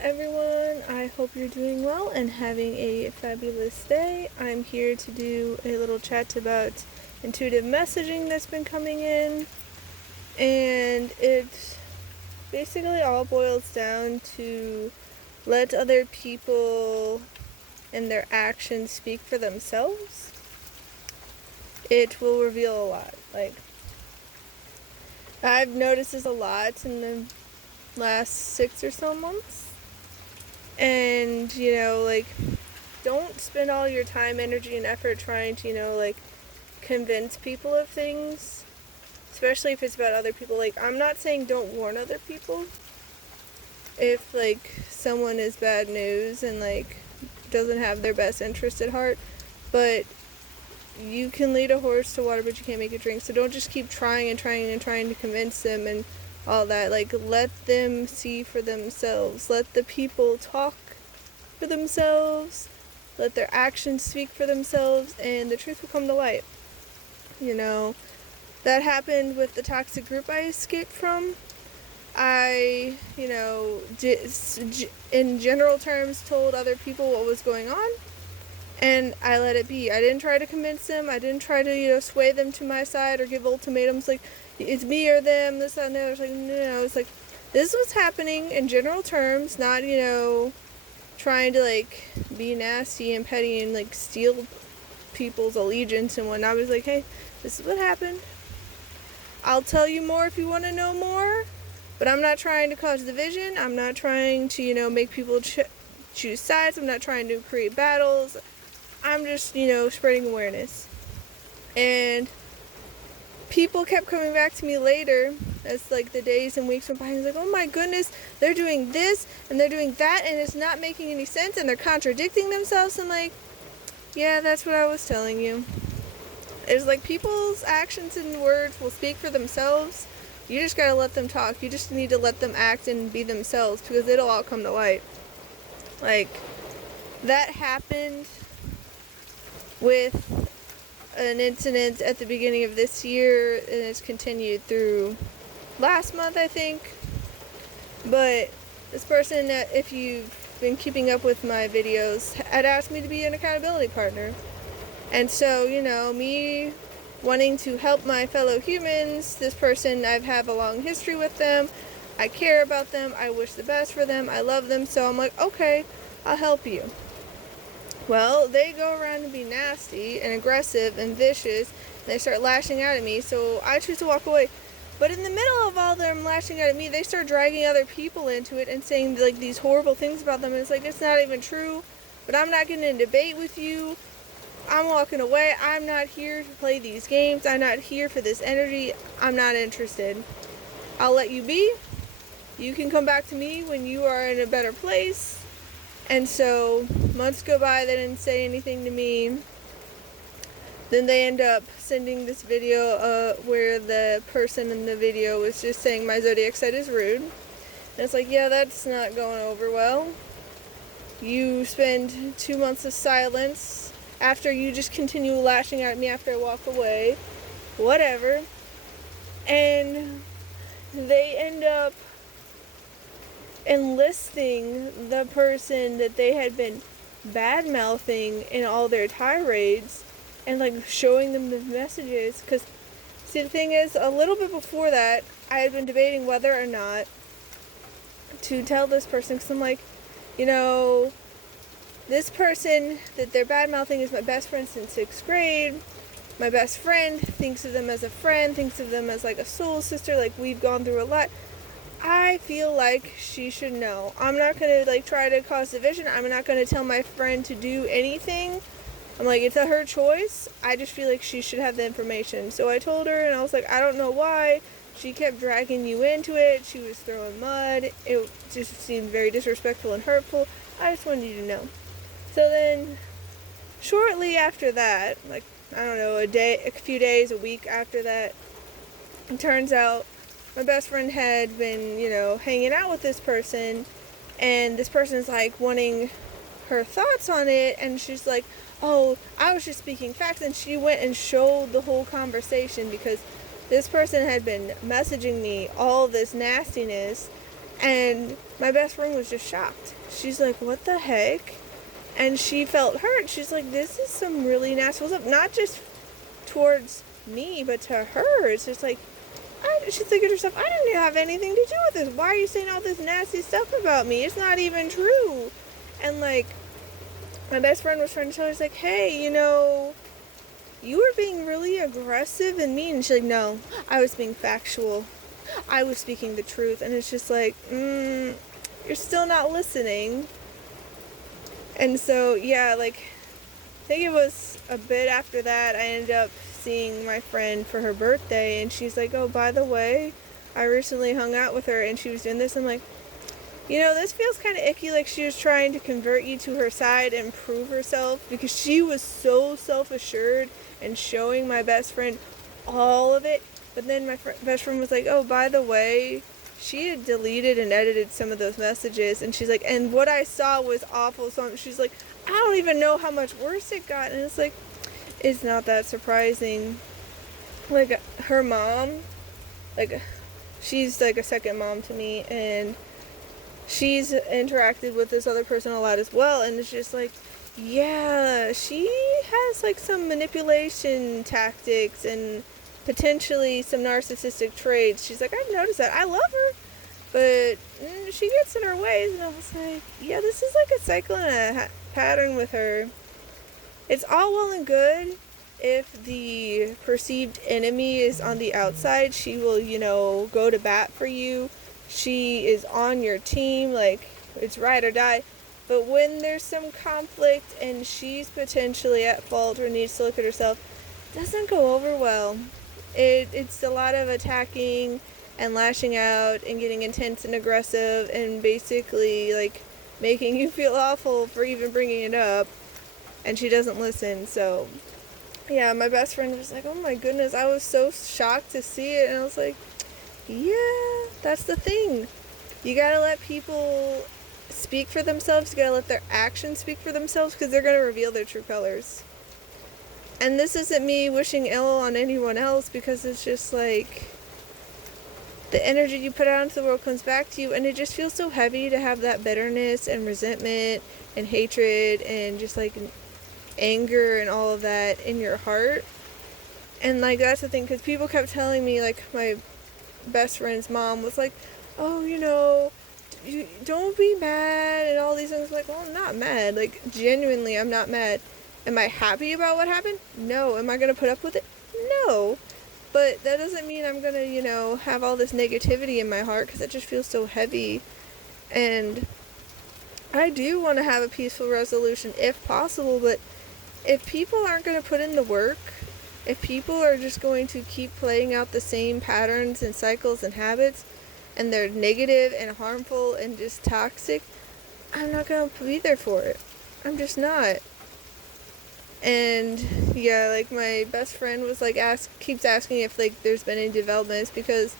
everyone, I hope you're doing well and having a fabulous day. I'm here to do a little chat about intuitive messaging that's been coming in, and it basically all boils down to let other people and their actions speak for themselves. It will reveal a lot. I've noticed this a lot in the last 6 or so months. And, don't spend all your time, energy, and effort trying to, convince people of things, especially if it's about other people. I'm not saying don't warn other people if, someone is bad news and, doesn't have their best interest at heart, but you can lead a horse to water, but you can't make it drink. So don't just keep trying to convince them and all that. Let them see for themselves. Let the people talk for themselves. Let their actions speak for themselves, and the truth will come to light. That happened with the toxic group I escaped from. I, in general terms, told other people what was going on, and I let it be. I didn't try to convince them. I didn't try to, sway them to my side or give ultimatums it's me or them, this, that, and the other. No. It's this was happening in general terms, not, trying to, be nasty and petty and, steal people's allegiance and whatnot. I was hey, this is what happened. I'll tell you more if you want to know more, but I'm not trying to cause division. I'm not trying to, make people choose sides. I'm not trying to create battles. I'm just, spreading awareness. And people kept coming back to me later as the days and weeks went by, and oh my goodness, they're doing this and they're doing that and it's not making any sense and they're contradicting themselves. And yeah, that's what I was telling you. It's people's actions and words will speak for themselves. You just gotta let them talk. You just need to let them act and be themselves, because it'll all come to light. That happened with an incident at the beginning of this year, and it's continued through last month, I think. But this person, if you've been keeping up with my videos, had asked me to be an accountability partner. And so, me wanting to help my fellow humans, this person, I have a long history with them. I care about them. I wish the best for them. I love them. So I'm okay, I'll help you. Well, they go around and be nasty and aggressive and vicious, and they start lashing out at me, so I choose to walk away. But in the middle of all them lashing out at me, they start dragging other people into it and saying these horrible things about them, and it's not even true, but I'm not getting in a debate with you. I'm walking away. I'm not here to play these games. I'm not here for this energy. I'm not interested. I'll let you be. You can come back to me when you are in a better place. And so months go by, they didn't say anything to me. Then they end up sending this video where the person in the video was just saying my zodiac sign is rude. And it's yeah, that's not going over well. You spend 2 months of silence after you just continue lashing out at me after I walk away. Whatever. And they end up enlisting the person that they had been bad-mouthing in all their tirades and showing them the messages. Because see, the thing is, a little bit before that, I had been debating whether or not to tell this person, because I'm this person that they're bad-mouthing is my best friend since 6th grade. My best friend thinks of them as a friend, thinks of them as a soul sister, we've gone through a lot. I feel like she should know. I'm not going to try to cause division. I'm not going to tell my friend to do anything. I'm it's her choice. I just feel like she should have the information. So I told her, and I was I don't know why she kept dragging you into it. She was throwing mud. It just seemed very disrespectful and hurtful. I just wanted you to know. So then shortly after that, I don't know, a few days, a week after that, it turns out my best friend had been, hanging out with this person, and this person's wanting her thoughts on it, and she's oh, I was just speaking facts, and she went and showed the whole conversation, because this person had been messaging me all this nastiness, And my best friend was just shocked. She's like, what the heck? And she felt hurt. She's like, this is some really nasty stuff. Not just towards me, but to her. It's just like, she's thinking to herself, I didn't have anything to do with this. Why are you saying all this nasty stuff about me? It's not even true. And like, my best friend was trying to tell her, she's like, hey, you were being really aggressive and mean. And she's like, no, I was being factual. I was speaking the truth. And it's just like, you're still not listening. And so, yeah, like, I think it was a bit after that, I ended up seeing my friend for her birthday, and she's like, oh, by the way, I recently hung out with her, and she was doing this. I'm like, this feels kind of icky, like she was trying to convert you to her side and prove herself, because she was so self-assured and showing my best friend all of it. But then my best friend was like, oh, by the way, she had deleted and edited some of those messages, and she's like, and what I saw was awful. So she's like, I don't even know how much worse it got. And it's like, it's not that surprising. Like, her mom, like, she's like a second mom to me, and she's interacted with this other person a lot as well, and it's just like, yeah, she has like some manipulation tactics and potentially some narcissistic traits. She's like, I've noticed that. I love her, but she gets in her ways. And I was like, yeah, this is like a cycle and a pattern with her. It's all well and good if the perceived enemy is on the outside. She will, go to bat for you. She is on your team, like, it's ride or die. But when there's some conflict and she's potentially at fault or needs to look at herself, it doesn't go over well. It's a lot of attacking and lashing out and getting intense and aggressive and basically, like, making you feel awful for even bringing it up. And she doesn't listen. So, yeah, my best friend was like, oh my goodness, I was so shocked to see it. And I was like, yeah, that's the thing. You gotta let people speak for themselves. You gotta let their actions speak for themselves, because they're gonna reveal their true colors. And this isn't me wishing ill on anyone else, because it's just like, the energy you put out into the world comes back to you, and it just feels so heavy to have that bitterness and resentment and hatred and just like anger and all of that in your heart. And like, that's the thing, because people kept telling me, like, my best friend's mom was like, oh, you don't be mad and all these things. Like, well, I'm not mad. Like, genuinely, I'm not mad. Am I happy about what happened? No. Am I going to put up with it? No. But that doesn't mean I'm going to, have all this negativity in my heart, because it just feels so heavy. And I do want to have a peaceful resolution if possible, but if people aren't going to put in the work, if people are just going to keep playing out the same patterns and cycles and habits, and they're negative and harmful and just toxic, I'm not going to be there for it. I'm just not. And yeah, like, my best friend was like, keeps asking if like there's been any developments, because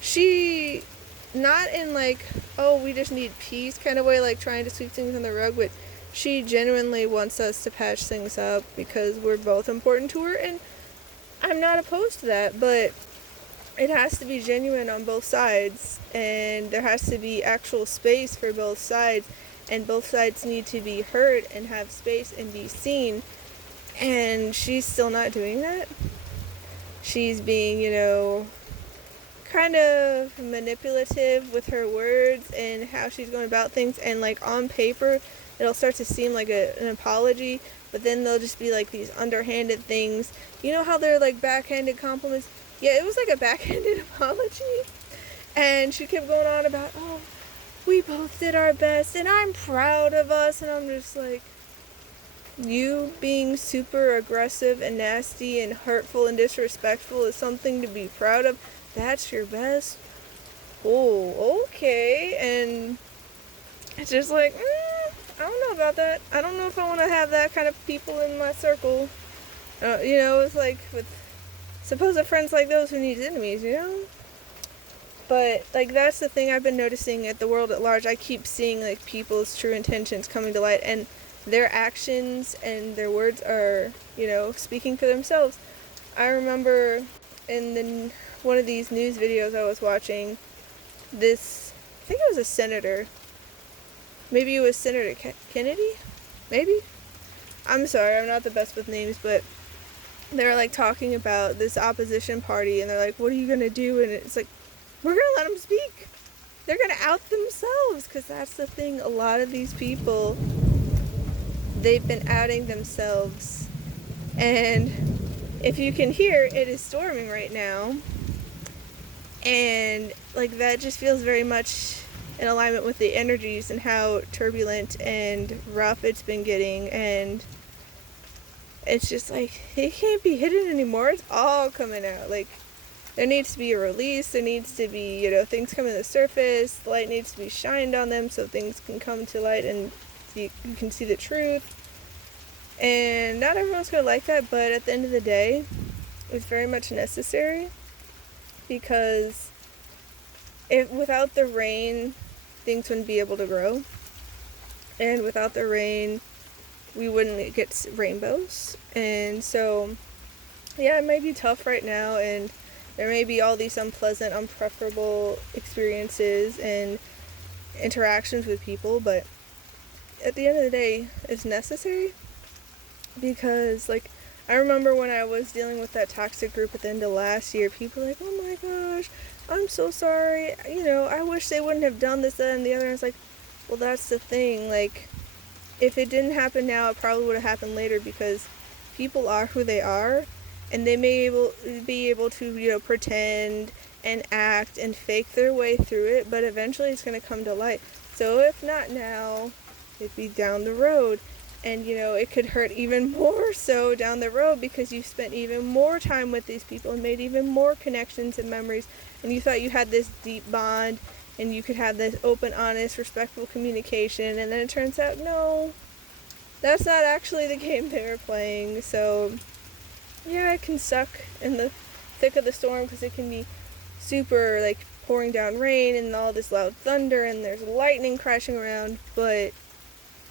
she, not in like, oh, we just need peace kind of way, like trying to sweep things on the rug, but she genuinely wants us to patch things up because we're both important to her, and I'm not opposed to that, but it has to be genuine on both sides, and there has to be actual space for both sides, and both sides need to be heard and have space and be seen. And she's still not doing that. She's being, kind of manipulative with her words and how she's going about things, and like on paper it'll start to seem like an apology, but then they'll just be like these underhanded things. You know how they're like backhanded compliments? Yeah, it was like a backhanded apology. And she kept going on about, oh, we both did our best and I'm proud of us. And I'm just like, you being super aggressive and nasty and hurtful and disrespectful is something to be proud of? That's your best? Oh, okay. And it's just like, I don't know about that. I don't know if I want to have that kind of people in my circle. It's like with supposed friends like those, who needs enemies, But, like, that's the thing I've been noticing at the world at large. I keep seeing, like, people's true intentions coming to light, and their actions and their words are, speaking for themselves. I remember in one of these news videos I was watching, this think it was a senator. Maybe it was Senator Kennedy? Maybe? I'm sorry, I'm not the best with names, but they're like talking about this opposition party, and they're like, what are you gonna do? And it's like, we're gonna let them speak. They're gonna out themselves, because that's the thing. A lot of these people, they've been outing themselves. And if you can hear, it is storming right now. And like that just feels very much in alignment with the energies and how turbulent and rough it's been getting. And it's just like, it can't be hidden anymore. It's all coming out. Like, there needs to be a release. There needs to be, things coming to the surface. The light needs to be shined on them so things can come to light and you can see the truth. And not everyone's going to like that, but at the end of the day, it's very much necessary, because without the rain, things wouldn't be able to grow. And without the rain, we wouldn't get rainbows. And so, yeah, it might be tough right now, and there may be all these unpleasant, unpreferable experiences and interactions with people, but at the end of the day, it's necessary. Because, like, I remember when I was dealing with that toxic group at the end of last year, people were like, oh my gosh, I'm so sorry, I wish they wouldn't have done this, that, and the other. And it's like, well, that's the thing. Like, if it didn't happen now, it probably would have happened later, because people are who they are, and they may be able to, pretend and act and fake their way through it, but eventually it's going to come to light. So if not now, it'd be down the road. And, it could hurt even more so down the road, because you spent even more time with these people and made even more connections and memories, and you thought you had this deep bond and you could have this open, honest, respectful communication, and then it turns out, no, that's not actually the game they were playing. So, yeah, it can suck in the thick of the storm, because it can be super, like, pouring down rain and all this loud thunder and there's lightning crashing around, but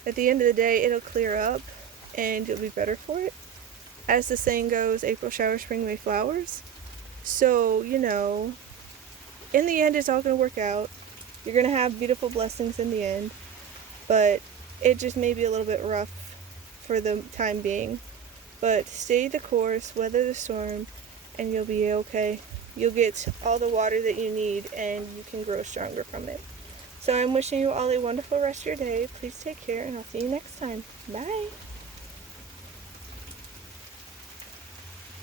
at the end of the day, it'll clear up and you'll be better for it. As the saying goes, April showers, spring May flowers. So, in the end, it's all going to work out. You're going to have beautiful blessings in the end, but it just may be a little bit rough for the time being. But stay the course, weather the storm, and you'll be okay. You'll get all the water that you need, and you can grow stronger from it. So I'm wishing you all a wonderful rest of your day. Please take care, and I'll see you next time. Bye.